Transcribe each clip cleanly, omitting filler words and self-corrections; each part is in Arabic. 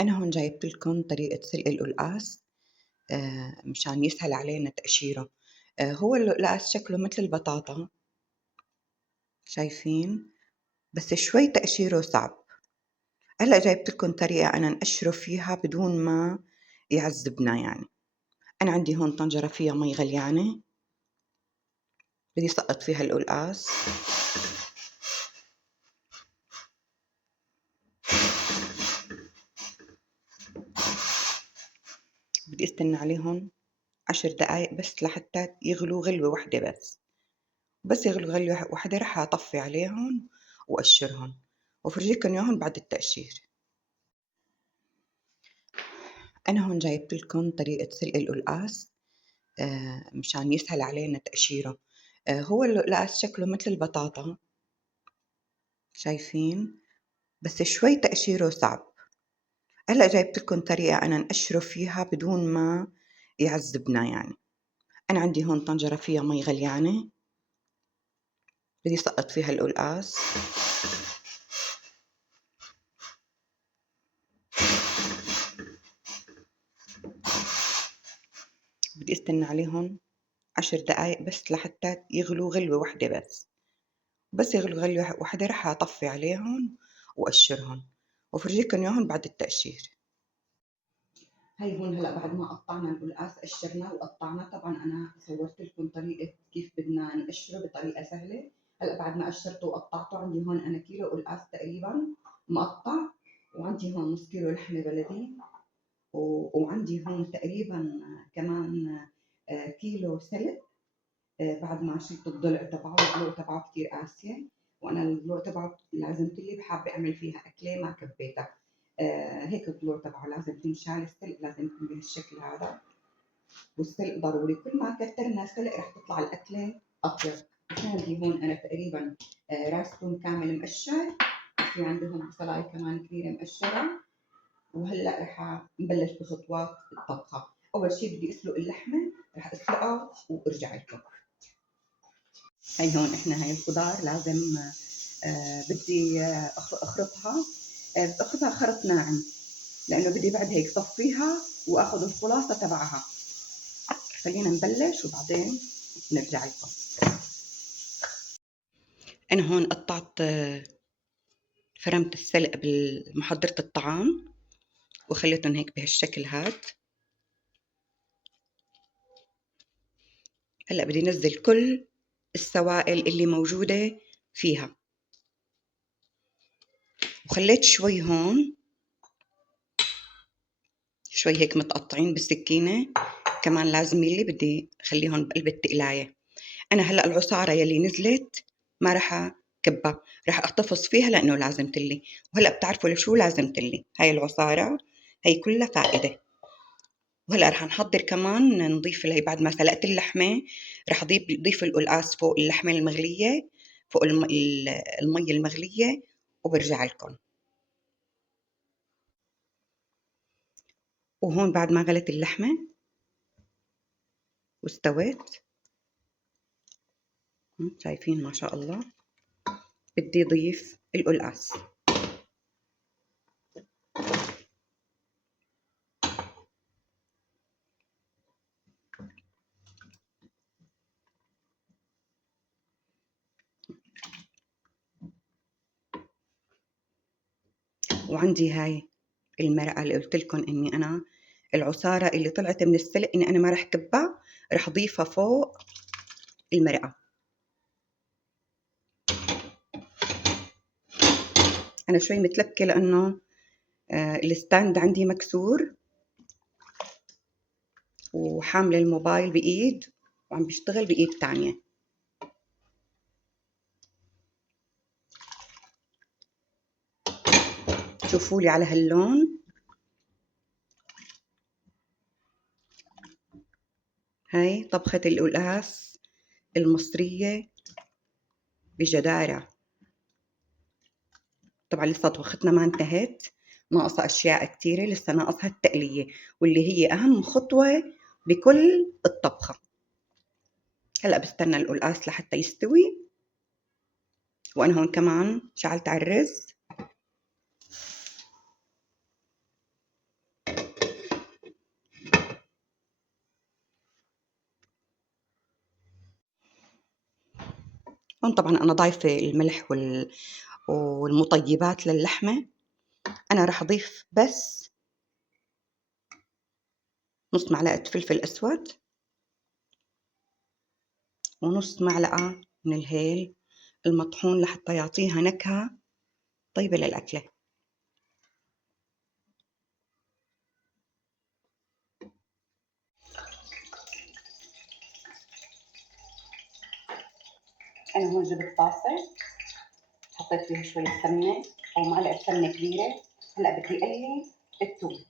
أنا هون جايبت لكم طريقة سلق القلقاس مشان يسهل علينا تقشيره. هو القلقاس شكله مثل البطاطا، شايفين؟ بس شوي تقشيره صعب. هلأ جايبت لكم طريقة أنا نقشره فيها بدون ما يعذبنا يعني. أنا عندي هون طنجرة فيها مي غليانة، بدي سقط فيها القلقاس. بدي استنى عليهم 10 دقايق بس لحتى يغلوا غلوة واحدة بس يغلوا غلوة واحدة رح أطفي عليهم وأقشرهم وفرجيكم إياهم بعد التقشير. أنا هون جايبت لكم طريقة سلق القلقاس مشان يسهل علينا تقشيره. هو القلقاس شكله مثل البطاطا، شايفين؟ بس شوي تقشيره صعب. هلأ جايبت لكم طريقة أنا نقشره فيها بدون ما يعذبنا يعني. أنا عندي هون طنجرة فيها مي غليانة، بدي سقط فيها القلقاس. بدي استنى عليهم 10 دقايق بس لحتى يغلوا غلوة واحدة بس يغلوا غلوة واحدة رح أطفي عليهم وأقشرهم وفرجيكم إياهم بعد التقشير. هاي هون هلا بعد ما قطعنا القلقاس قشرناه وقطعناه. طبعا انا صورت لكم طريقه كيف بدنا نقشره بطريقه سهله. هلا بعد ما قشرته وقطعته عندي هون انا كيلو قلقاس تقريبا مقطع، وعندي هون نص كيلو لحمه بلدي، وعندي هون تقريبا كمان كيلو سلق. بعد ما شلت الضلع تبعه، الضلوع تبعه كثير قاسيه، وانا الضلوع تبعه لازمت لي بحابه اعمل فيها اكله ما كبيتها. هيك الضلوع تبعه لازم تنشال، السلق لازم يكون بهالشكل هذا، والسلق ضروري. كل ما كترنا سلق رح تطلع الاكله اطيب. في عندي هون انا تقريبا راس ثوم كامل مقشر، في عندهم بصلايه كمان كبيره مقشره. وهلا رح نبلش بخطوات الطبخه. اول شيء بدي اسلق اللحمه، رح اسلقها وارجع لكم. هاي هون احنا هاي الخضار لازم بدي اخرطها. بدي اخرطها خرط ناعم، لانه بدي بعد هيك صفيها واخذ الخلاصه تبعها. خلينا نبلش وبعدين نرجع لكم. انا هون قطعت فرمت السلق بمحضرة الطعام وخليتهم هيك بهالشكل هاد. هلا بدي نزل كل السوائل اللي موجودة فيها، وخليت شوي هون، شوي هيك متقطعين بالسكينة كمان لازم لي، بدي خليهم بقلب التقلاية. أنا هلأ العصارة يلي نزلت ما رح كبها، رح أحتفظ فيها لأنه لازمت لي. وهلأ بتعرفوا لشو لازمت لي هاي العصارة؟ هي كلها فائدة. وهلأ رح نحضر كمان نضيف لهي بعد ما سلقت اللحمة، رح أضيف القلقاس فوق اللحمة المغلية، فوق المي المغلية، وبرجع لكم. وهون بعد ما غلت اللحمة واستوت، شايفين ما شاء الله، بدي أضيف القلقاس. وعندي هاي المرقة اللي قلت لكم إني أنا العصارة اللي طلعت من السلق إني أنا ما رح كبها، رح أضيفها فوق المرقة. أنا شوي متلكة لأنه الستاند عندي مكسور، وحاملة الموبايل بإيد وعم بيشتغل بإيد تانية. شوفوا لي على هاللون، هاي طبخة القلقاس المصرية بجدارة. طبعا لسه طبختنا ما انتهت، ناقصة أشياء كتيرة، لسه ناقصها التقلية واللي هي أهم خطوة بكل الطبخة. هلأ بستنى القلقاس لحتى يستوي، وأنا هون كمان شعلت على الرز. هون طبعًا أنا ضايفة الملح والمطيبات للحمة. أنا راح أضيف بس نُص معلقة فلفل أسود، ونُص معلقة من الهيل المطحون لحتى يعطيها نكهة طيبة للأكلة. أنا هون جبت طاسة حطيت فيها شوية سمنة أو معلقة سمنة كبيرة. هلأ بدي أقلي التوم.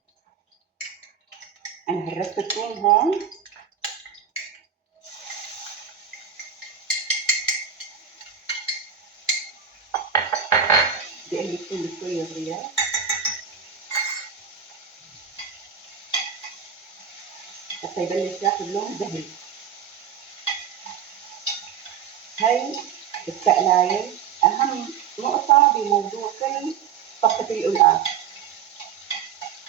أنا هرّست التوم هون، بدي أقلي التوم شوية صغيرة حتى يبلش ياخد لون ذهبي. هاي التقلاية أهم نقطة بموضوع كل طبخة القلقاس.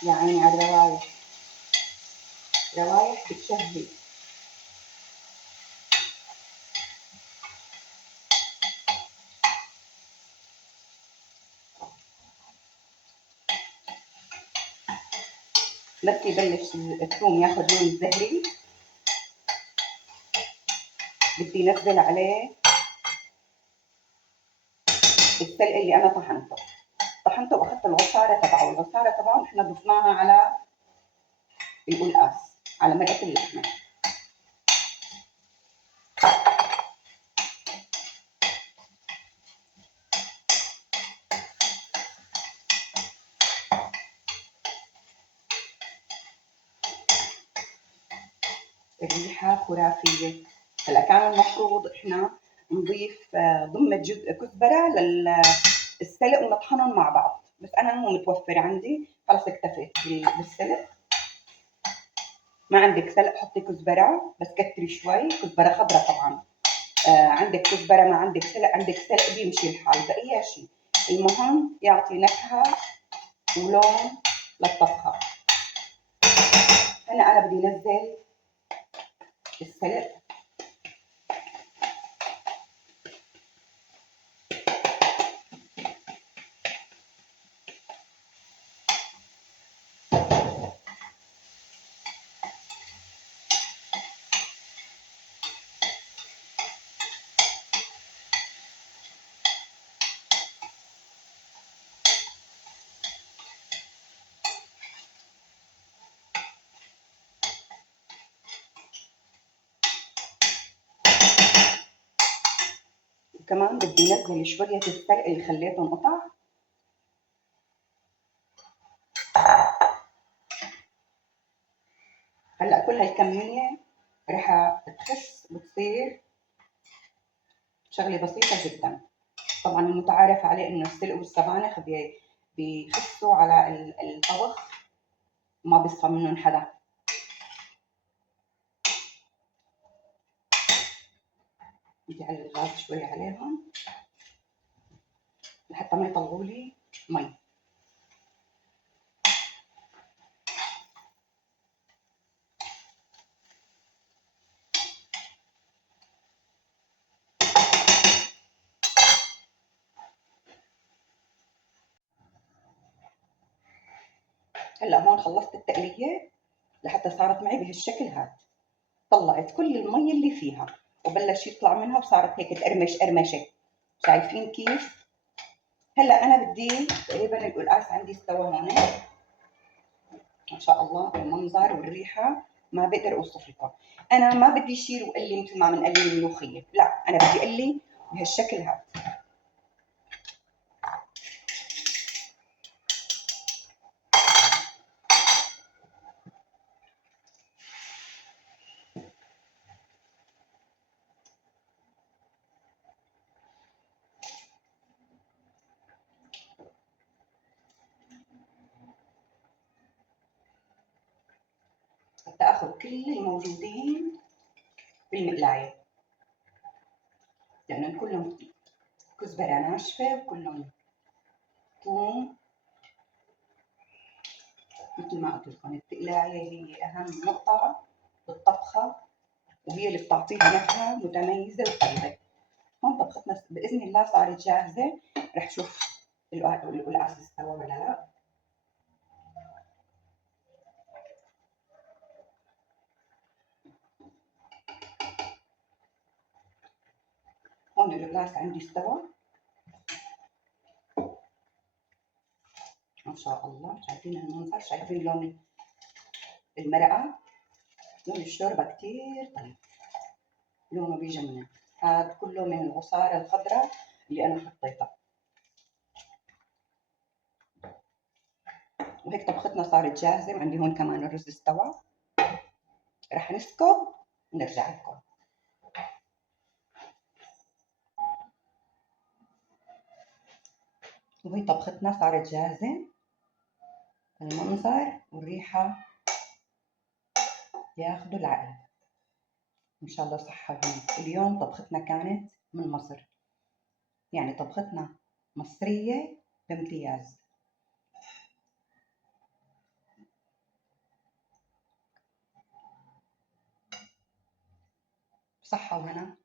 يا عيني على الروايح، روايح بتشهي. بس يبلش الثوم ياخد لون زهري بدي انزل عليه السلق اللي انا طحنته واخذت العصاره تبعه. العصاره تبعه احنا ضفناها على القلقاس، على مرقه اللحمه. الريحه خرافيه. هلا كان المفروض احنا نضيف ضمة كزبره للسلق ونطحنهم مع بعض، بس انا مو متوفر عندي، خلص اكتفيت بالسلق. ما عندك سلق حطي كزبره، بس كتري شوي كزبره خضراء طبعا. عندك كزبره، ما عندك سلق، عندك سلق بيمشي الحال باي شيء. المهم يعطي نكهه ولون للطبخه. هلا انا بدي انزل السلق. وكمان بدي انزل شويه السلق اللي خليتهم قطع. هلا كل هالكميه رح تخس، بتصير شغله بسيطه جدا. طبعا المتعارف عليه انه السلق والسبانخ بيخسوا على الطبخ، ما بيصفى منهم حدا. بدي اعلي الغاز شوي عليهم لحتى ما يطلعوا لي مي. هلا هون خلصت التقليه لحتى صارت معي بهالشكل هذا. طلعت كل المي اللي فيها وبلش يطلع منها وصارت هيك تقرمش قرمشه. شايفين كيف؟ هلا انا بدي تقريبا القلقاس عندي استوى هون، ما شاء الله المنظر والريحه ما بقدر اوصف لكم. انا ما بدي شيل وقلي مثل ما بنقلي الملوخيه، لا انا بدي اقلي بهالشكل هذا. حتى اخذ كل الموجودين بالمقلايه، لانهم كلهم كزبره ناشفه وكلهم ثوم. مثل ما قلت لكم التقلايه هي اهم نقطه بالطبخه، وهي اللي بتعطيها نكهه متميزه وطيبه. هون هون طبختنا باذن الله صارت جاهزه. رح شوف القلقاس استوى ولا لا. هون القلقاس عندي استوى ما شاء الله. شايفين المنظر؟ شايفين لون المرقه؟ لون الشوربه كتير طيب، لونه بيجنن. هذا كله من العصاره الخضراء اللي انا حطيتها. وهيك طبختنا صارت جاهزه. وعندي هون كمان الرز استوى. رح نسكب ونرجع لكم. وهي طبختنا صارت جاهزه. المنظر والريحه ياخذوا العقل. ان شاء الله صحه وهنا. اليوم طبختنا كانت من مصر، يعني طبختنا مصريه بامتياز. صحه وهنا.